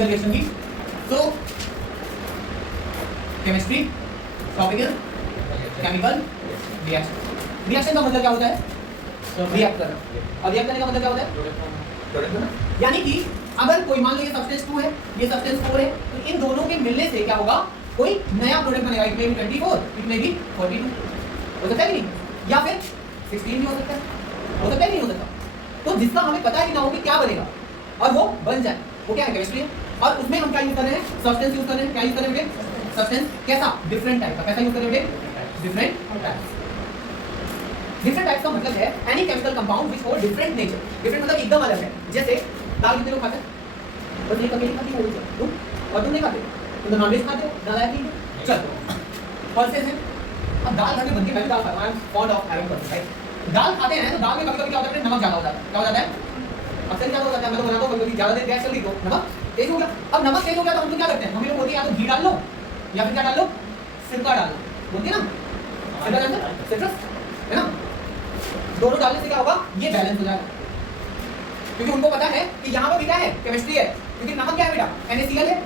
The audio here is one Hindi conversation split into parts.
केमिकल रिएक्शन की। So chemistry topic is chemical reaction. Reaction का मतलब क्या होता है? रिएक्ट करना। और रिएक्ट करने का मतलब क्या होता है? यानी कि अगर कोई मान लो ये सब्सटेंस 2 है, ये सब्सटेंस 4 है, तो इन दोनों के मिलने से क्या होगा? कोई नया प्रोडक्ट बनेगा। It may be 24, it may be 42, हो सकता है कि नहीं? या फिर 16 भी हो सकता है, हो सकता है नहीं हो सकता? तो जिसका हमें पता ही ना हो कि क्या बनेगा और वो बन जाए, वो क्या है? केमिस्ट्री है। और उसमें हम क्या यूज कर रहे हैं? सब्सटेंस यूज कर रहे हैं। क्या यूज कर रहे हैं? सब्सटेंस कैसा? डिफरेंट टाइप का। कैसा यूज कर रहे हैं? Different type. डिफरेंट टाइप का मतलब है any chemical compound which hold different nature. Different मतलब एकदम अलग है। जैसे दाल कितने लोग खाते हैं? बस एक अकेली खाती है तुम, और तुम नहीं खाते, तुम तो नॉनवेज खाते हो, दाल है नहीं। चलो पल्सेस है। अब दाल घर में बनती है, मैं दाल खाता हूं, I am fond of having pulses, right? दाल खाते हैं तो दाल में कभी-कभी क्या होता है? नमक ज्यादा हो जाता है। क्या हो जाता है? अक्सर क्या हो जाता है? मैं तो बनाता हूं कभी-कभी ज्यादा देर गैस चल रही तो नमक तेज हो गया। अब नमक तेज हो गया तो हम लोग क्या करते हैं? हम लोग बोलते हैं या तो घी डाल लो या फिर क्या डाल लो? सिरका डाल लो। बोलते हैं ना सिरका डाल दो, सिट्रस है ना? दोनों डालने से क्या होगा? ये बैलेंस हो जाएगा। क्योंकि उनको पता है कि यहाँ पर भी क्या है? केमिस्ट्री है। क्योंकि नमक क्या है बेटा? NaCl है।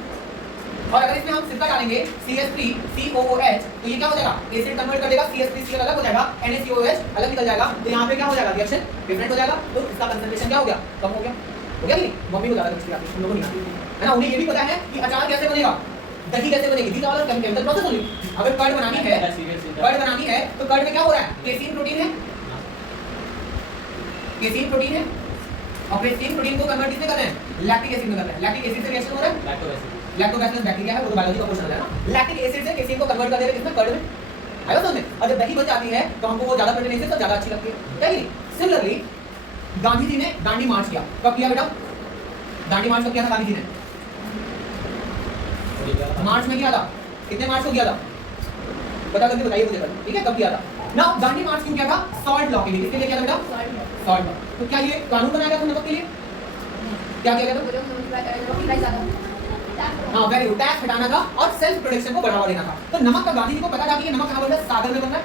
और अगर इसमें हम सिरका डालेंगे CH3COOH, तो ये क्या हो जाएगा? एसिड कन्वर्ट कर देगा, CH3Cl अलग हो जाएगा, NaCOH अलग निकल जाएगा। तो यहाँ पे क्या हो जाएगा? रिएक्शन डिफरेंट हो जाएगा। तो इसका कंसंट्रेशन क्या हो गया? कम हो गया। हो गया कि नहीं? मम्मी को ज्यादा केमिस्ट्री आती है, हम लोगों को नहीं आती है ना? उन्हें ये भी पता है कि अचार कैसे बनेगा, दही कैसे बनेगी, these all chemical process only. अगर कर्ड बनानी है तो कर्ड में क्या हो रहा है? केसीन प्रोटीन है, केसीन प्रोटीन है। और केसीन प्रोटीन को कन्वर्ट किसमें कर रहे हैं? लैक्टिक एसिड में कर रहे हैं। लैक्टिक एसिड से रिएक्शन हो रहा है, लैक्टोबैसिलस बैक्टीरिया है, वो तो बायोलॉजी का क्वेश्चन है ना। लैक्टिक एसिड से केसीन को कन्वर्ट कर दे रहे हैं किसमें? कर्ड में। आया समझ में? और जब दही बन जाती है तो हमको वो ज्यादा प्रोटीन से तो ज्यादा अच्छी लगती है, क्या नहीं? सिमिलरली गांधी जी ने दांडी मार्च किया। कब किया बेटा? दांडी मार्च कब किया था गांधी जी ने? मार्च में किया था। कितने मार्च को किया था? पता करके बताइए मुझे, ठीक है? कब किया था? ना दांडी मार्च क्यों किया था? सॉल्ट लॉ के लिए। किसके लिए किया था बेटा? Salt law. तो क्या ये कानून बनाया गया था नमक के लिए? क्या किया गया था? हाँ वेरी गुड, टैक्स हटाना था और सेल्फ प्रोडक्शन को बढ़ावा देना था। तो नमक का गांधी जी को पता था कि ये नमक कहाँ बन रहा है? सागर में बन रहा है,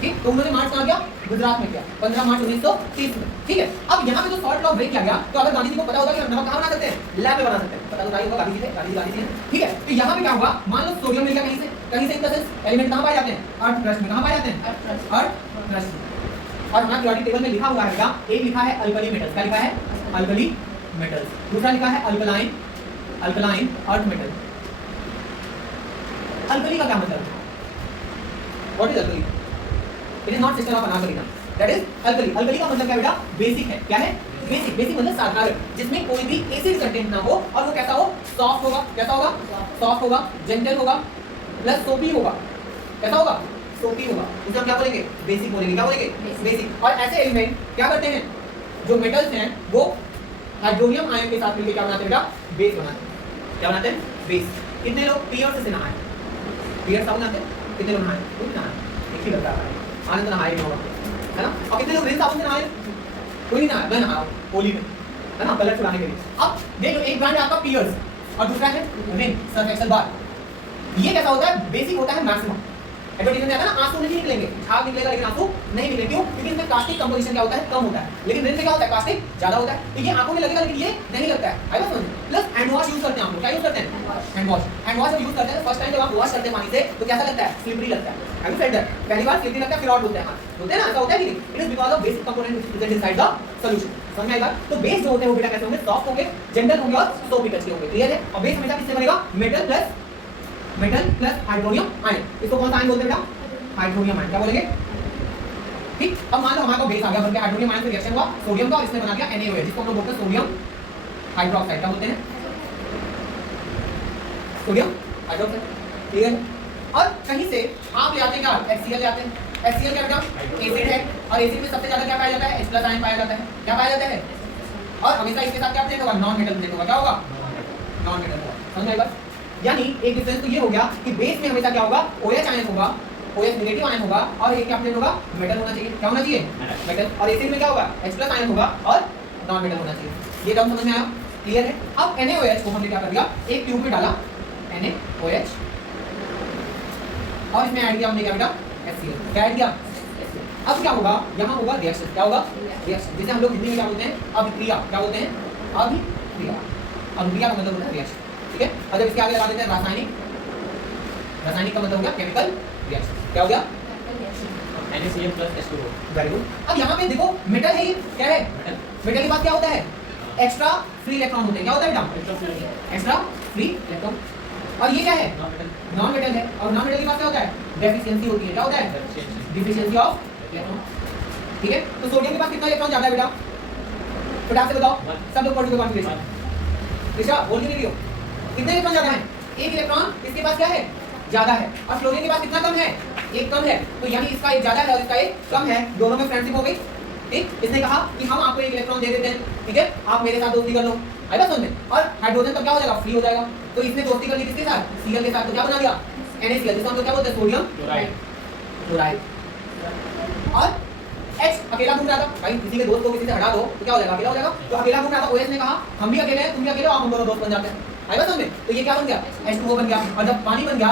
ठीक? तो उन्होंने मार्च कहाँ किया? गुजरात में किया, 15 मार्च 1930 में, ठीक है? अब यहाँ पे जो सॉल्ट लॉ ब्रेक किया गया, तो अगर गांधी जी को पता होता कि हम नमक कहाँ बना सकते हैं? लैब में बना सकते हैं। पता तो होगा गांधी जी थे, गांधी जी हैं, ठीक है? तो यहाँ पे क्या होगा? मान लो सोडियम मिल गया कहीं से इनका एलिमेंट कहाँ पाए जाते हैं? अर्थ क्रस्ट में। कहाँ पाए जाते हैं? अर्थ क्रस्ट में। और यहाँ पीरियोडिक टेबल में लिखा हुआ है बेटा, एक लिखा है अल्कली मेटल्स। क्या लिखा है? Alkali metals. दूसरा लिखा है अल्कलाइन अर्थ मेटल। अल्कली का क्या मतलब है? What is alkali? It is not sister of अनाल्कलीना, दैट इज अल्कली। अल्कली का मतलब क्या बेटा? बेसिक है। क्या है? बेसिक। बेसिक मतलब साधारण, जिसमें कोई भी एसिड कंटेंट ना हो और वो कैसा हो? सॉफ्ट होगा। कैसा होगा? सॉफ्ट होगा, जेंटल होगा, प्लस सोपी होगा। कैसा होगा? सोपी होगा। इसे हम क्या बोलेंगे? बेसिक बोलेंगे। क्या बोलेंगे? बेसिक। और ऐसे एलिमेंट क्या करते हैं? जो मेटल्स हैं वो हाइड्रोनियम आयन के साथ मिलकर क्या बनाते हैं बेटा? बेस बनाते हैं। क्या बनाते हैं? बेस। कितने लोग पीरियड से नहाए? पीरियड साबुन आते हैं? कितने लोग नहाए? कोई नहाए, एक ही लगता है। आनंद नहाए नहीं होगा, है ना? और कितने लोग रिन साबुन से नहाए? कोई नहीं नहाया। मैं नहाया होली में, है ना, कलर छुड़ाने के लिए। अब देख लो, एक ब्रांड है आपका पीरियड्स और दूसरा है रिन सर्फ एक्सेल बार। ये कैसा होता है? बेसिक होता है मैक्सिमम। एडवर्टाइजमेंट में आता है ना, आंसू नहीं निकलेंगे, झाग निकलेगा लेकिन आंसू नहीं निकलेंगे। क्यों? क्योंकि इसमें कास्टिक कंपोजिशन क्या होता है? कम होता है। लेकिन रिन में क्या होता है? कास्टिक ज्यादा होता है। तो ये आंखों में लगेगा लेकिन ये नहीं लगता है। आएगा समझ? प्लस हैंड वॉश यूज करते हैं आप लोग। क्या यूज करते हैं? Hand wash. हैंड वॉश जब यूज करते हैं फर्स्ट टाइम जब आप वॉश करते हैं पानी से तो कैसा लगता है? स्लिपरी लगता है। Have you felt that? पहली बार स्लिपरी लगता है, फिर और होता है हाथ, होते हैं ना? ऐसा होता है कि नहीं? It is because of basic component which is present inside the solution. समझ में आएगा? तो बेस जो होते हैं वो बेटा कैसे होंगे? सॉफ्ट होंगे, जेंटल होंगे और सोपी टच के होंगे। क्लियर है? और बेस हमेशा किससे बनेगा? Metal plus hydronium ion. इसको कौन सा आयन बोलते हैं बेटा? Hydronium ion. क्या बोलेंगे? ठीक। अब मान लो हमारा बेस आ गया, बनके हाइड्रोनियम आयन से रिएक्शन हुआ सोडियम का और इसने बना दिया NaOH, जिसको हम लोग बोलते हैं सोडियम हाइड्रोक्साइड। क्या बोलते हैं? Sodium hydroxide. क्लियर है? और कहीं से आप ले आते हैं क्या? HCl ले आते हैं। HCl क्या बेटा? एसिड है और एसिड में सबसे ज्यादा क्या पाया जाता है? H+ आयन पाया जाता है। क्या पाया जाता है? और हमेशा इसके साथ क्या प्रेजेंट होगा? नॉन मेटल प्रेजेंट होगा। क्या होगा? नॉन मेटल होगा। समझ में आएगा? यानी एक डिफरेंस तो ये हो गया कि बेस में हमेशा क्या होगा? OH आयन होगा, OH नेगेटिव आयन होगा और एक क्या प्रेजेंट होगा? मेटल होना चाहिए। क्या होना चाहिए? मेटल। और एसिड में क्या होगा? H+ आयन होगा और नॉन मेटल होना चाहिए। ये टर्म समझ में आया? क्लियर है? अब NaOH को हमने क्या कर दिया? एक ट्यूब में डाला NaOH और इसमें ऐड किया हमने क्या बेटा? HCl। क्या ऐड किया? अब क्या होगा? यहाँ होगा रिएक्शन। क्या होगा? रिएक्शन, जिसे हम लोग हिंदी में क्या बोलते हैं? अभिक्रिया। क्या बोलते हैं? अभिक्रिया। और क्रिया का मतलब होता है रिएक्शन, ठीक है। और जब इसके आगे लगा देते हैं रासायनिक, रासायनिक का मतलब हो गया केमिकल रिएक्शन। क्या हो गया? NaCl + H2O। Very good. अब यहाँ पे देखो मेटल है, ये क्या है? मेटल। मेटल के बाद क्या होता है? एक्स्ट्रा फ्री इलेक्ट्रॉन होते हैं। क्या होता है बेटा? Extra free electron. और ये क्या है? नॉन मेटल है। और नॉन मेटल के बाद क्या होता है? डेफिशिएंसी होती है। क्या होता है? डिफिशिएंसी ऑफ इलेक्ट्रॉन, ठीक है। तो सोडियम के पास कितना इलेक्ट्रॉन ज्यादा है बेटा? फटाक से बताओ सब लोग पढ़ चुके कॉन्फ़िगरेशन। ऋषा बोल क्यों नहीं रही हो? कितने इलेक्ट्रॉन ज्यादा है? एक इलेक्ट्रॉन इसके पास क्या है? ज्यादा है। और फ्लोरीन के पास कितना कम है? एक कम है। तो यानी इसका एक ज्यादा है और इसका एक कम है, दोनों में फ्रेंडशिप हो गई, ठीक। इसने कहा कि हम आपको एक इलेक्ट्रॉन दे देते हैं, ठीक है, आप मेरे साथ दोस्ती कर लो, आई बात समझ में। और हाइड्रोजन तब क्या हो जाएगा? फ्री हो जाएगा। तो इसने दोस्ती कर ली किसके साथ? Cl के साथ। तो क्या बना दिया? NaCl, जिसको हम लोग क्या बोलते हैं? Sodium chloride. और H अकेला घूम रहा था, भाई किसी के दोस्त को किसी से हटा दो तो क्या हो जाएगा? अकेला हो जाएगा। तो अकेला घूम रहा था, OH ने कहा हम भी अकेले हैं, तुम भी अकेले हो, हम दोनों दोस्त बन जाते हैं, आई बात समझ में। तो ये क्या बन गया? H2O बन गया। और जब पानी बन गया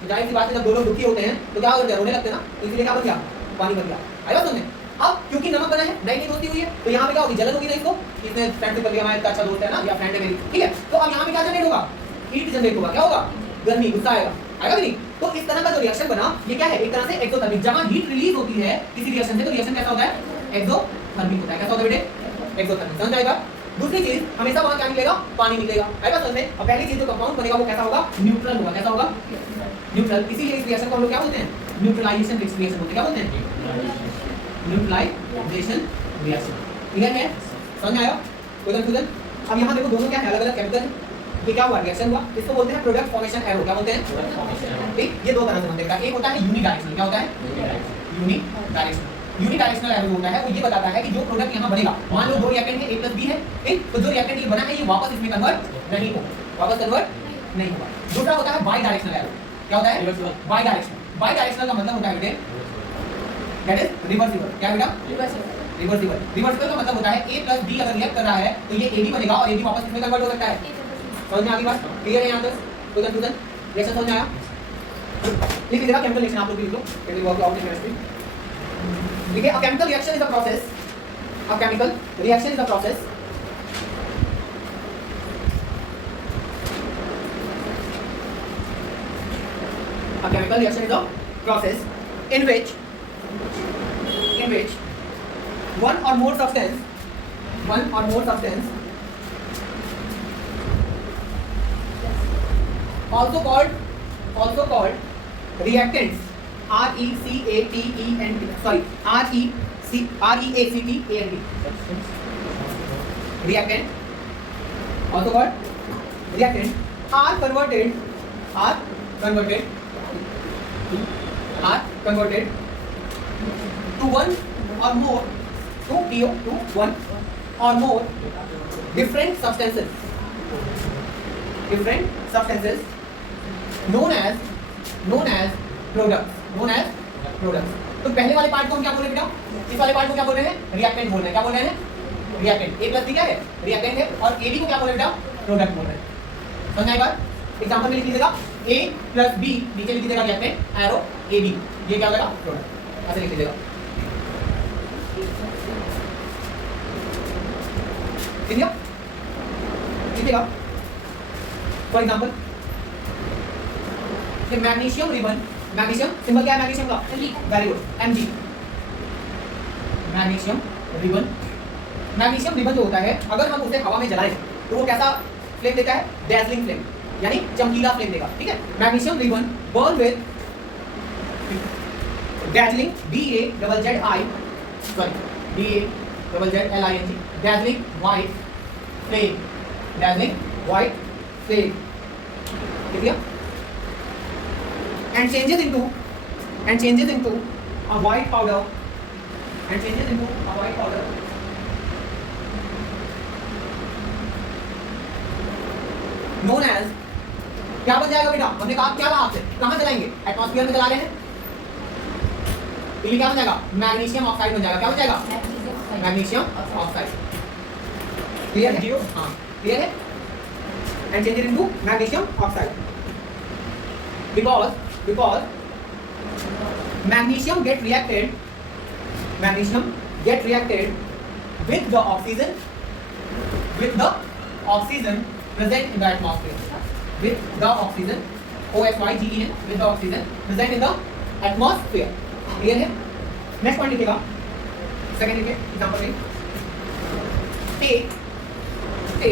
तो जाहिर सी बात है जब दो लोग दुखी होते हैं तो क्या होता है? रोने लगते हैं ना, तो इसलिए क्या बन गया? पानी बन गया, आई बात समझ में। अब क्योंकि नमक बना है, नई दोस्ती हुई है, तो यहाँ पे क्या होगी? जलन होगी ना इसको, इसने फ्रेंडशिप कर लिया, हमारा इतना अच्छा दोस्त है ना, या फ्रेंड है मेरी, ठीक है। तो अब यहाँ पे क्या जनरेट होगा? हीट जनरेट होगा। क्या होगा? गर्मी, गुस्सा आएगा, आएगा कि नहीं? तो इस तरह का जो रिएक्शन बना, ये क्या है? एक तरह से एक्सोथर्मिक। जहाँ हीट रिलीज होती है किसी रिएक्शन से, तो रिएक्शन कैसा होता है? एक्सोथर्मिक होता है। कैसा होता है बेटे? एक्सोथर्मिक। समझ आएगा? दूसरी चीज, हमेशा वहां क्या मिलेगा? पानी मिलेगा, आएगा समझ में। और पहली चीज जो कंपाउंड बनेगा वो कैसा होगा? न्यूट्रल होगा। कैसा होगा? न्यूट्रल। इसीलिए इस रिएक्शन को हम लोग क्या बोलते हैं? न्यूट्रलाइजेशन रिएक्शन बोलते हैं। क्या बोलते हैं? Neutralisation reaction. क्लियर है? समझ में आया? कोई कंफ्यूजन? अब यहाँ देखो दोनों क्या है? अलग अलग केमिकल। ये क्या हुआ? रिएक्शन हुआ। इसको बोलते हैं प्रोडक्ट फॉर्मेशन एरो। क्या बोलते हैं? ठीक। ये दो तरह से बनता है। एक होता है यूनिडायरेक्शनल। क्या होता है? यूनिडायरेक्शनल। यूनिडायरेक्शनल एरो होता है वो ये बताता है कि जो प्रोडक्ट यहाँ बनेगा, मान लो दो रिएक्टेंट है A + B है, ठीक। तो जो रिएक्टेंट ये बना है ये वापस इसमें कन्वर्ट नहीं होगा, वापस कन्वर्ट नहीं होगा। दूसरा होता है बाई डायरेक्शनल एरो। क्या होता है? By directional. बाई डायरेक्शनल का मतलब होता है बेटे दैट इज रिवर्सिबल। क्या बेटा? रिवर्सिबल। रिवर्सिबल का मतलब होता है A + B अगर रिएक्ट कर रहा है तो ये AB बनेगा और AB वापस इसमें कन्वर्ट हो सकता है। समझ में आ गई बात? क्लियर है यहाँ तक? कोई कंफ्यूजन? रिएक्शन समझ में आया? लिख लीजिएगा केमिकल रिएक्शन, आप लोग भी लिख लो, केमिकल वर्क ऑफ केमिस्ट्री। ठीक है। A chemical reaction is a process. A chemical reaction is a process. A chemical reaction is a process in which one or more substance also called reactants. REACTANT. Sorry, REACTANT. Reactant, also called reactant, are converted to one or more different substances known as products. तो पहले वाले पार्ट को हम क्या बोल रहे हैं बेटा? इस वाले पार्ट को क्या बोल रहे हैं? रिएक्टेंट बोल रहे हैं। क्या बोल रहे हैं? रिएक्टेंट। A + B क्या है? रिएक्टेंट है। और AB को क्या बोल रहे हैं बेटा? प्रोडक्ट बोल रहे हैं। समझ आई बात? एग्जांपल में लिख लीजिएगा A + B, नीचे लिख दीजिएगा रिएक्टेंट, एरो AB, ये क्या हो जाएगा? प्रोडक्ट। ऐसे लिख लीजिएगा, लिखिएगा। For example magnesium ribbon, magnesium symbol क्या है मैग्नीशियम का? Very good, Mg। Magnesium ribbon जो होता है, अगर हम उसे हवा में जलाएं तो वो कैसा फ्लेम देता है? डैजलिंग फ्लेम, यानी चमकीला फ्लेम देगा, ठीक है। Magnesium ribbon burn with dazzling DAZZLING, dazzling white flame, ठीक है। and changes into a white powder, known as, क्या बन जाएगा बेटा? हमने कहा क्या कहा आपसे? कहाँ जलाएंगे? एटमॉस्फेयर में जला रहे हैं, तो ये क्या बन जाएगा? मैग्नीशियम ऑक्साइड बन जाएगा। क्या बन जाएगा? Magnesium oxide. क्लियर है? हाँ क्लियर है। and changes into magnesium oxide because magnesium get reacted with the oxygen present in the atmosphere with the oxygen, OXYGEN, with the oxygen present in the atmosphere. Clear है? Next point लिखिएगा. Second लिखिए example में. Take a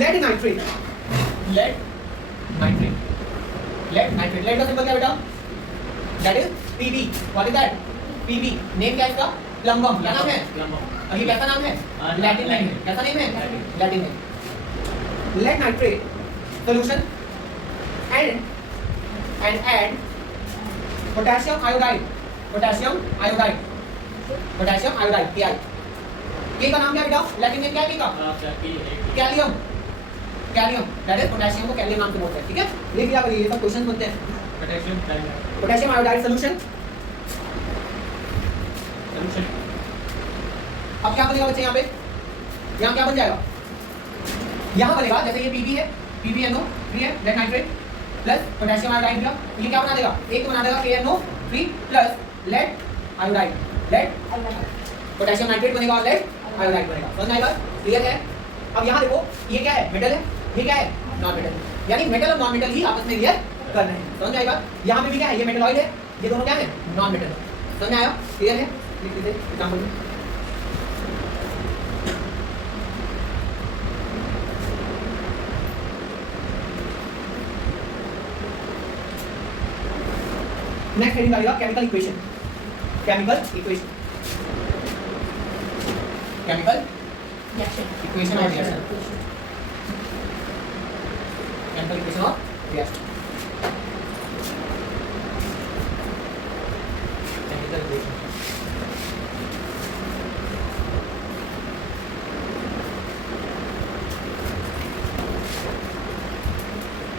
lead nitrate. Lead nitrate. Lead nitrate. Lead का symbol क्या बेटा? That is Pb. What is that? Pb. Name क्या है इसका? Plumbum. क्या नाम है? ये कैसा नाम है? लैटिन नेम है. कैसा नेम है? Latin name. Lead nitrate solution and add potassium iodide. Potassium iodide. Potassium iodide. Ki. K का नाम क्या बेटा? लैटिन नेम क्या है K का? कैलियम. कैलियम. That is potassium को कैलियम नाम से बोलते हैं. ठीक है? लिख लिया करिए. ये सब क्वेश्चन बनते हैं. Potassium iodide solution. अब क्या बनेगा बच्चे यहाँ पे? यहाँ क्या बन जाएगा? यहाँ बनेगा जैसे ये Pb है, PbNO3 है, lead nitrate plus potassium iodide दिया, ये क्या बना देगा? एक तो बना देगा KNO3 plus lead iodide, lead potassium nitrate बनेगा और लेड आयोडाइड बनेगा. समझ आएगा? क्लियर है? अब यहाँ देखो, ये क्या है? मेटल है, ये क्या है? Non metal. यानी मेटल और नॉन मेटल ही आपस में रिएक्ट कर रहे हैं. समझ आएगा? यहाँ पे भी क्या है? ये मेटलॉइड है, ये दोनों क्या है? Non metal. समझ आया? क्लियर है? लिख लीजिए एग्जांपल में. नेक्स्ट हेडिंग आएगा chemical equation. Chemical equation. Chemical equation of reaction. Chemical equation of reaction. Chemical equation.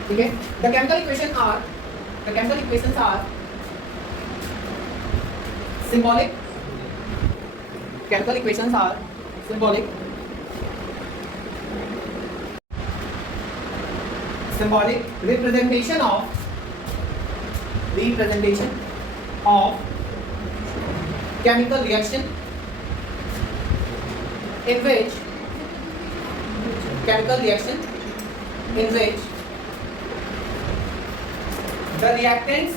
ठीक है? The chemical equations are symbolic. Chemical equations are symbolic. Symbolic representation of chemical reaction in which the reactants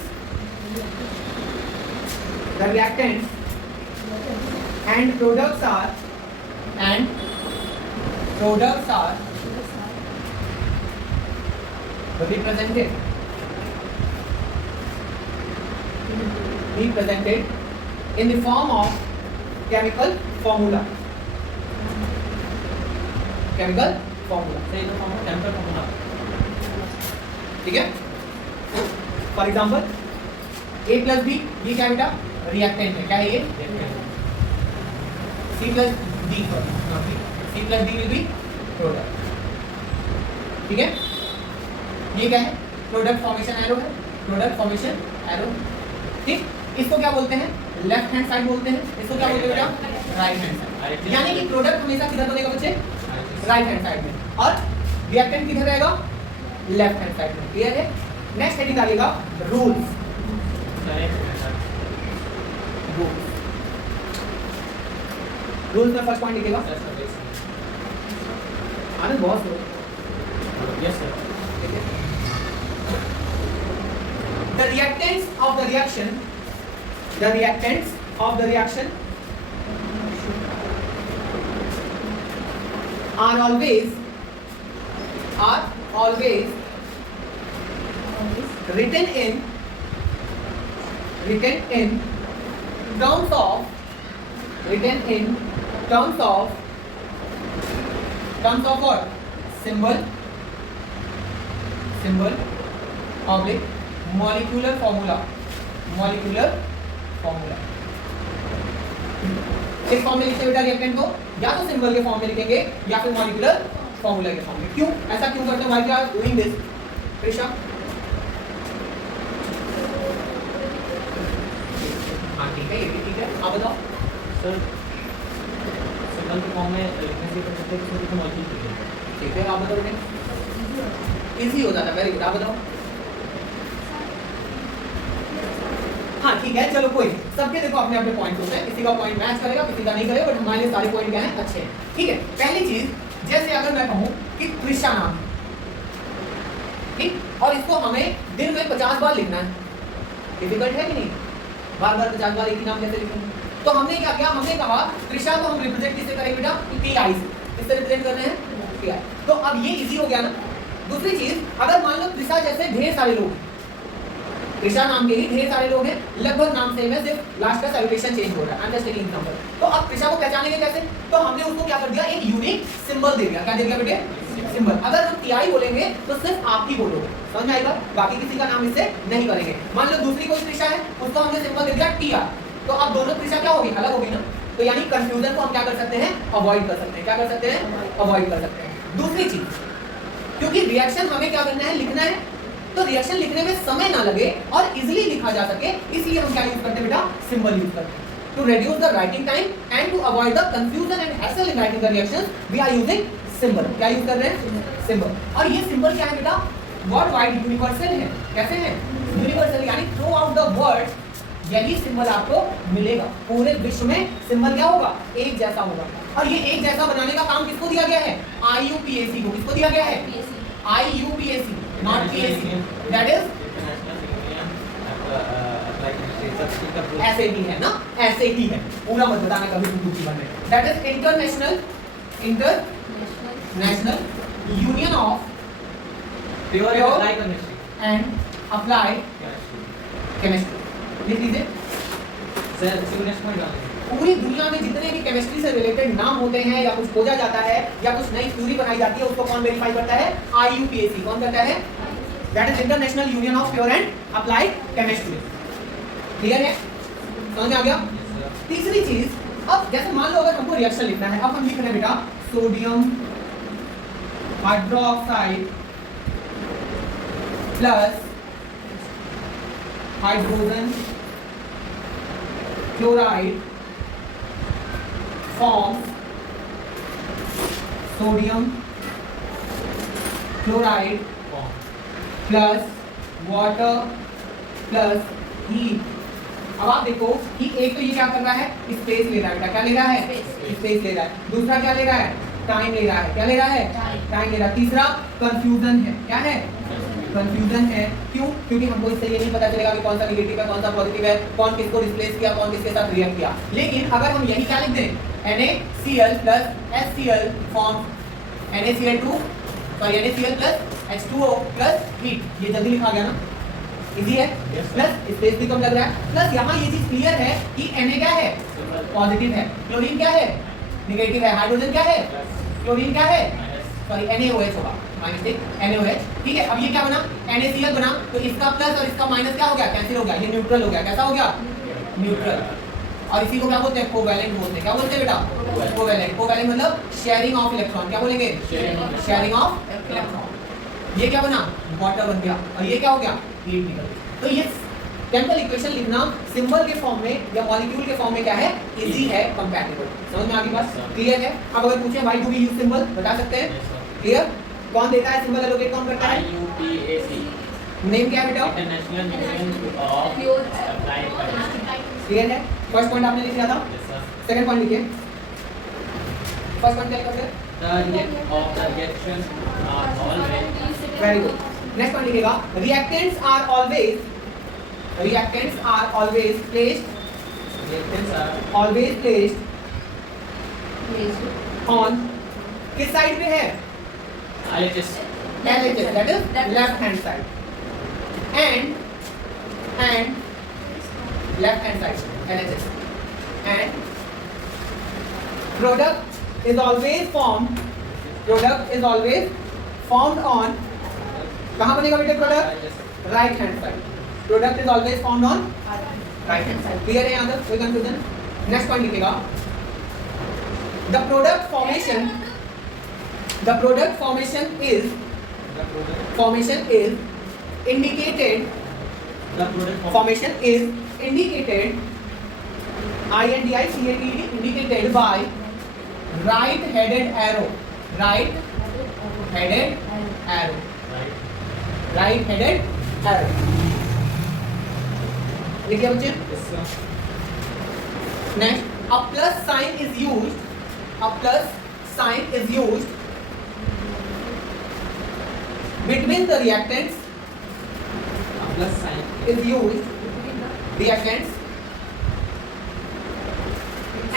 and products are represented in the form of chemical formula. Chemical formula. ठीक है? For example A plus B, ये क्या बेटा? रिएक्टेंट है. क्या है ये? C plus D, C plus D will be product. ठीक है? ये क्या है? प्रोडक्ट फॉर्मेशन एरो है. Product formation arrow. ठीक? इसको क्या बोलते हैं? लेफ्ट हैंड साइड बोलते हैं. इसको क्या बोलते हैं बेटा? Right hand side. यानी कि प्रोडक्ट हमेशा किधर बनेगा बच्चे? राइट हैंड साइड में. और रिएक्टेंट किधर रहेगा? लेफ्ट हैंड साइड में. क्लियर है? नेक्स्ट हेडिंग आएगा रूल्स. रूल्स में फर्स्ट पॉइंट लिखेगा. आनंद बहुत slow. Yes sir. The reactants of the reaction are always written in terms of what? Symbol oblique molecular formula. किस फॉर्म में लिखते बेटा रिएक्टेंट को? या तो सिंबल के फॉर्म में लिखेंगे या फिर मॉलिक्यूलर फॉर्मूला के फॉर्म में. क्यों ऐसा क्यों करते हैं? Why we are doing this? Prisha ठीक है, ये भी ठीक है. आप बताओ सर. सिंबल के फॉर्म में लिखने से कर सकते हैं कि इसमें मौजूद है. ठीक है, आप बताओ बेटे. इजी हो जाता है. Very good. आप बताओ. हाँ ठीक है, चलो कोई नहीं. सबके देखो अपने अपने पॉइंट होते हैं. किसी का पॉइंट मैच करेगा, किसी का नहीं करेगा, बट हमारे सारे पॉइंट क्या हैं? अच्छे हैं. ठीक है. पहली चीज, जैसे अगर मैं कहूँ कि कृष्णा नाम, ठीक। और इसको हमें दिन में 50 बार लिखना है। डिफिकल्ट है कि नहीं? बार बार 50 बार एक ही नाम कैसे लिखेंगे? तो हमने क्या किया, हमने कहा त्रिशा को हम रिप्रेजेंट किससे करेंगे बेटा? TI से। किससे रिप्रेजेंट कर रहे हैं? TI। तो अब ये इजी हो गया ना। दूसरी चीज, अगर मान लो त्रिशा जैसे ढेर सारे लोग, त्रिशा नाम के ही ढेर सारे लोग हैं, लगभग नाम सेम है, सिर्फ लास्ट का सैल्यूटेशन चेंज हो रहा है। I am just taking example. तो अब त्रिशा को पहचानेंगे कैसे? तो हमने उसको क्या कर दिया, एक यूनिक सिंबल दे दिया। क्या दे दिया बेटे? सिंबल। अगर हम TI बोलेंगे तो सिर्फ आप ही बोलोगे, समझ में आएगा? बाकी किसी का नाम इससे नहीं करेंगे। मान लो दूसरी कोई त्रिशा है, उसको हमने सिंबल दे दिया TR, तो अब दोनों त्रिशा क्या होगी? अलग होगी ना। तो यानी कंफ्यूजन को हम क्या कर सकते हैं? अवॉइड कर सकते हैं। क्या कर सकते हैं? अवॉइड कर सकते हैं। दूसरी चीज, क्योंकि रिएक्शन हमें क्या करना है? लिखना है। तो रिएक्शन लिखने में समय ना लगे और इजीली लिखा जा सके, इसलिए हम क्या यूज करते हैं बेटा? सिंबल यूज करते हैं। To reduce the writing time and to avoid the confusion and hassle in writing the reactions, we are using symbol. क्या यूज कर रहे हैं? सिंबल। और ये सिंबल क्या है बेटा? वर्ल्ड वाइड यूनिवर्सल है। कैसे है? यूनिवर्सल, यानी थ्रू आउट द वर्ल्ड यही सिंबल आपको मिलेगा। पूरे विश्व में सिंबल क्या होगा? एक जैसा होगा। और ये एक जैसा बनाने का काम किसको दिया गया है? IUPAC को। किसको दिया गया है? IUPAC, not PAC। That is ऐसे ही है ना, ऐसे ही है। पूरा मत बताना कभी तुम जीवन में। That is international union of pure Pure apply chemistry and applied chemistry. लिख लीजिए। सर सिमुलेशन में डालेंगे। पूरी दुनिया में जितने भी केमिस्ट्री से रिलेटेड नाम होते हैं या कुछ खोजा जाता है या कुछ नई थ्योरी बनाई जाती है, उसको कौन वेरीफाई करता है? IUPAC। कौन करता है? That is international union of pure and applied chemistry. Clear है? समझ में आ गया? तीसरी चीज, अब जैसे मान लो अगर हमको रिएक्शन लिखना है, अब हम लिख रहे हैं बेटा sodium hydroxide plus hydrogen chloride forms sodium chloride plus water plus heat। अब आप देखो कि एक तो ये क्या कर रहा है? स्पेस ले रहा है। क्या ले रहा है? स्पेस ले रहा है। दूसरा क्या ले रहा है? टाइम ले रहा है। क्या ले रहा है? टाइम ले रहा है। तीसरा कंफ्यूजन है। क्या है? कंफ्यूजन है। क्यों? क्योंकि हमको इससे ये नहीं पता चलेगा कि कौन सा नेगेटिव है, कौन सा पॉजिटिव है, कौन किसको रिप्लेस किया, कौन किसके साथ रिएक्ट किया। लेकिन अगर हम यही क्या लिख दें, NaCl plus HCl forms NaCl2 sorry NaCl plus H2O plus heat। ये जल्दी लिखा गया ना, इजी है। प्लस स्पेस भी कम लग रहा है। प्लस यहाँ ये चीज क्लियर है कि Na क्या है? पॉजिटिव है। क्लोरीन क्या है? नेगेटिव है। हाइड्रोजन क्या है? क्लोरीन क्या है? सॉरी NaOH होगा, माय मिस्टेक, NaOH। ठीक है। अब ये क्या बना? NaCl बना, तो इसका प्लस और इसका माइनस क्या हो गया? कैंसिल हो गया। ये न्यूट्रल हो गया। कैसा हो गया? न्यूट्रल। और इसी को क्या बोलते हैं? कोवैलेंट बोलते हैं। क्या बोलते हैं बेटा? कोवैलेंट। कोवैलेंट मतलब शेयरिंग ऑफ इलेक्ट्रॉन। क्या बोलेंगे? Sharing of electron. ये क्या बना? वाटर बन गया। और ये क्या हो गया? हीट निकल गई। तो ये केमिकल इक्वेशन लिखना सिंबल के फॉर्म में या मॉलिक्यूल के फॉर्म में क्या है? इजी है, कंपैटिबल। समझ में आ गई बात? क्लियर है? अब अगर पूछे why do we use symbol, बता सकते हैं? क्लियर? कौन देता है सिंबल? एलोकेट कौन करता है? IUPAC। नेम क्या है बेटा? International union of applied chemistry. Clear है? फर्स्ट पॉइंट आपने लिख लिया था। सेकंड पॉइंट लिखिए। फर्स्ट पॉइंट क्या लिखा है? The react of the reaction are always very good. Next point लिखिएगा, reactants are always placed on किस साइड पे है? LHS LHS, that is left hand side, and left hand side LHS, and product is always formed on कहाँ बनेगा बेटे product? Right hand side. Product is always found on right hand side. Clear है यहाँ तक? कोई कंफ्यूजन? नेक्स्ट पॉइंट लिखेगा, the product formation is indicated indicated by right headed arrow, लिखिए बच्चे। Next, a plus sign is used between the reactants plus sign is used, reactants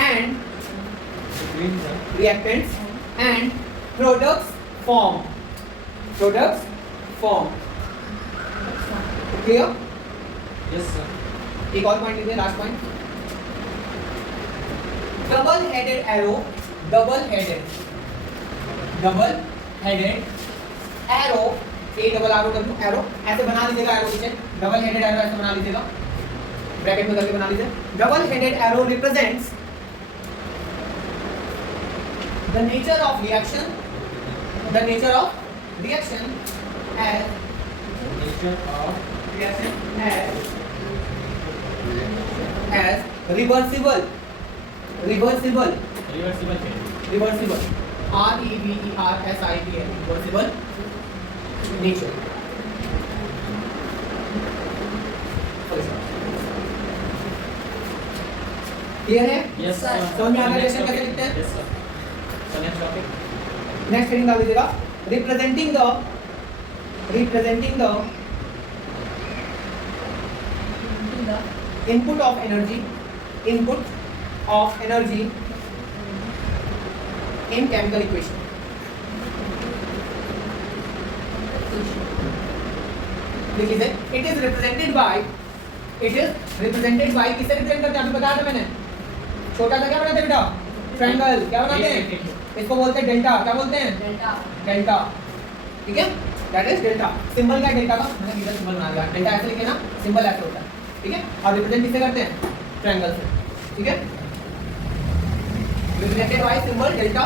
and between the reactants and products form, products form, clear? Yes sir एक और पॉइंट लीजिए, last point, double headed arrow, double headed arrow, A double R O W arrow, ऐसे बना लीजिएगा एरो पीछे, डबल हेडेड एरो ऐसे बना लीजिएगा, ब्रैकेट में करके बना लीजिए, double headed arrow represents the nature of reaction as nature of reaction as reversible reversible reversible reversible nature. Clear है? यस सर समझ में आ गया रिएक्शन कैसे लिखते हैं? Yes sir sir next topic next heading डाल दीजिएगा, representing the input of energy in chemical equation. देखिए it is represented by किससे रिप्रेजेंट करते हैं? आपको बताया था मैंने, छोटा सा क्या बनाते हैं बेटा? ट्रायंगल। क्या बनाते हैं? इसको बोलते हैं डेल्टा। क्या बोलते हैं? डेल्टा। ठीक है, दैट इज डेल्टा। सिंबल क्या है डेल्टा का? मैंने इधर सिंबल बना दिया, डेल्टा ऐसे लिखे ना, सिंबल ऐसे होता है। ठीक है, और रिप्रेजेंट किससे करते हैं? ट्रायंगल से। ठीक है, रिप्रेजेंटेड बाय सिंबल डेल्टा,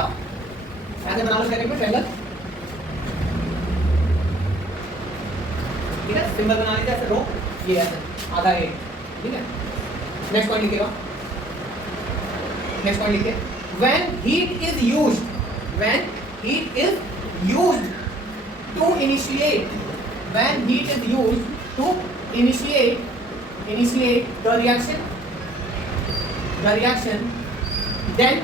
ऐसे बना लो ब्रैकेट में ट्रायंगल। ठीक है, सिंबल बना लीजिए ऐसे, रो ये ऐसे आधा ए। ठीक है, नेक्स्ट पॉइंट लिखिएगा, नेक्स्ट पॉइंट लिखिए, when heat is used to initiate the reaction then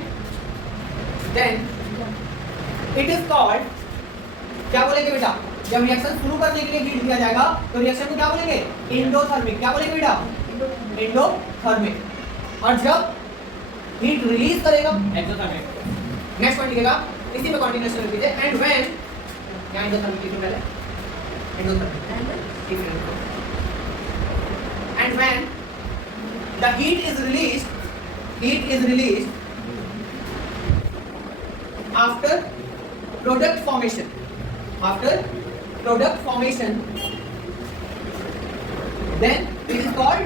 it is called, क्या बोलेंगे बेटा? जब रिएक्शन शुरू करने के लिए हीट दिया जाएगा तो रिएक्शन को क्या बोलेंगे? एंडोथर्मिक। क्या बोलेंगे बेटा? एंडोथर्मिक। और जब हीट रिलीज करेगा एक्सोथर्मिक। नेक्स्ट पॉइंट लिखेगा, इसी में कंटीन्यूएशन लिख दीजिए, एंड व्हेन, क्या एंडोथर्मिक लिखूं पहले? Endothermic. And when the heat is released after product formation, then it is called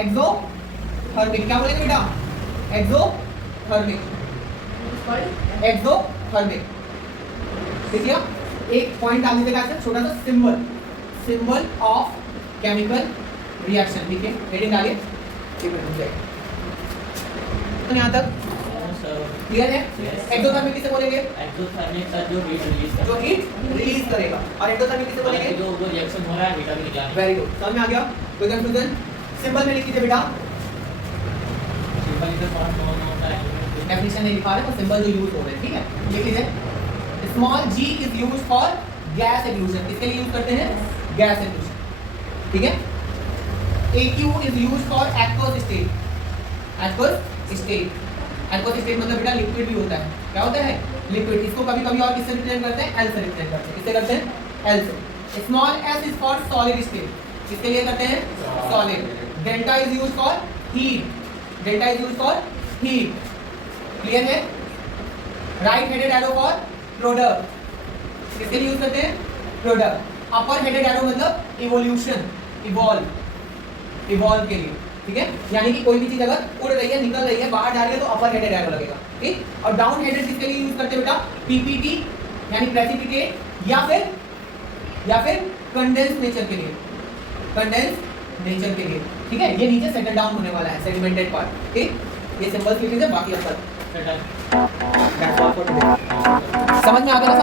exothermic। क्या बोलेंगे बेटा? एक्सोथर्मिक। ठीक है, एक पॉइंट डाल दीजिएगा ऐसे छोटा सा, सिंबल ऑफ केमिकल रिएक्शन। ठीक है, हेडिंग डालिए, तो यहाँ तक क्लियर है? एक्सोथर्मिक किसे बोलेंगे? एक्सोथर्मिक का जो हीट रिलीज जो हीट रिलीज करेगा। और एंडोथर्मिक किसे बोलेंगे? जो रिएक्शन हो रहा है हीट अभी निकला है। वेरी गुड, समझ में आ गया? कोई कंफ्यूजन? सिंबल में लिख दीजिए बेटा, सिंपल इधर फॉर्म कौन होता है? डेफिनेशन नहीं लिखा है, पर सिंबल जो यूज हो रहे हैं। ठीक है, लिख लीजिए, small g is used for gas occlusion. किसके लिए यूज करते हैं? Gas occlusion. ठीक है, aq is used for aqueous state. मतलब बेटा लिक्विड भी होता है। क्या होता है? लिक्विड। इसको कभी कभी और किससे रिप्रेजेंट करते हैं? एल से रिप्रेजेंट करते हैं। किससे करते हैं? एल से। Small s is for solid state. किसके लिए करते हैं? Solid. Delta is used for heat. Clear है? Right headed arrow for product. किसके लिए यूज करते हैं? प्रोडक्ट। अपर हेडेड एरो मतलब इवोल्यूशन, इवॉल्व के लिए। ठीक है, यानी कि कोई भी चीज अगर उड़ रही है, निकल रही है, बाहर जा रही है तो अपर हेडेड एरो लगेगा। ठीक, और डाउन हेडेड किसके लिए यूज करते हैं बेटा? पीपीटी यानी प्रेसिपिटेट, या फिर कंडेंस नेचर के लिए, ठीक है, ये नीचे सेटल डाउन होने वाला है, सेडिमेंटेड पार्ट। ठीक, ये सिंबल्स लिख लीजिए, बाकी अपर। समझ में आ गया?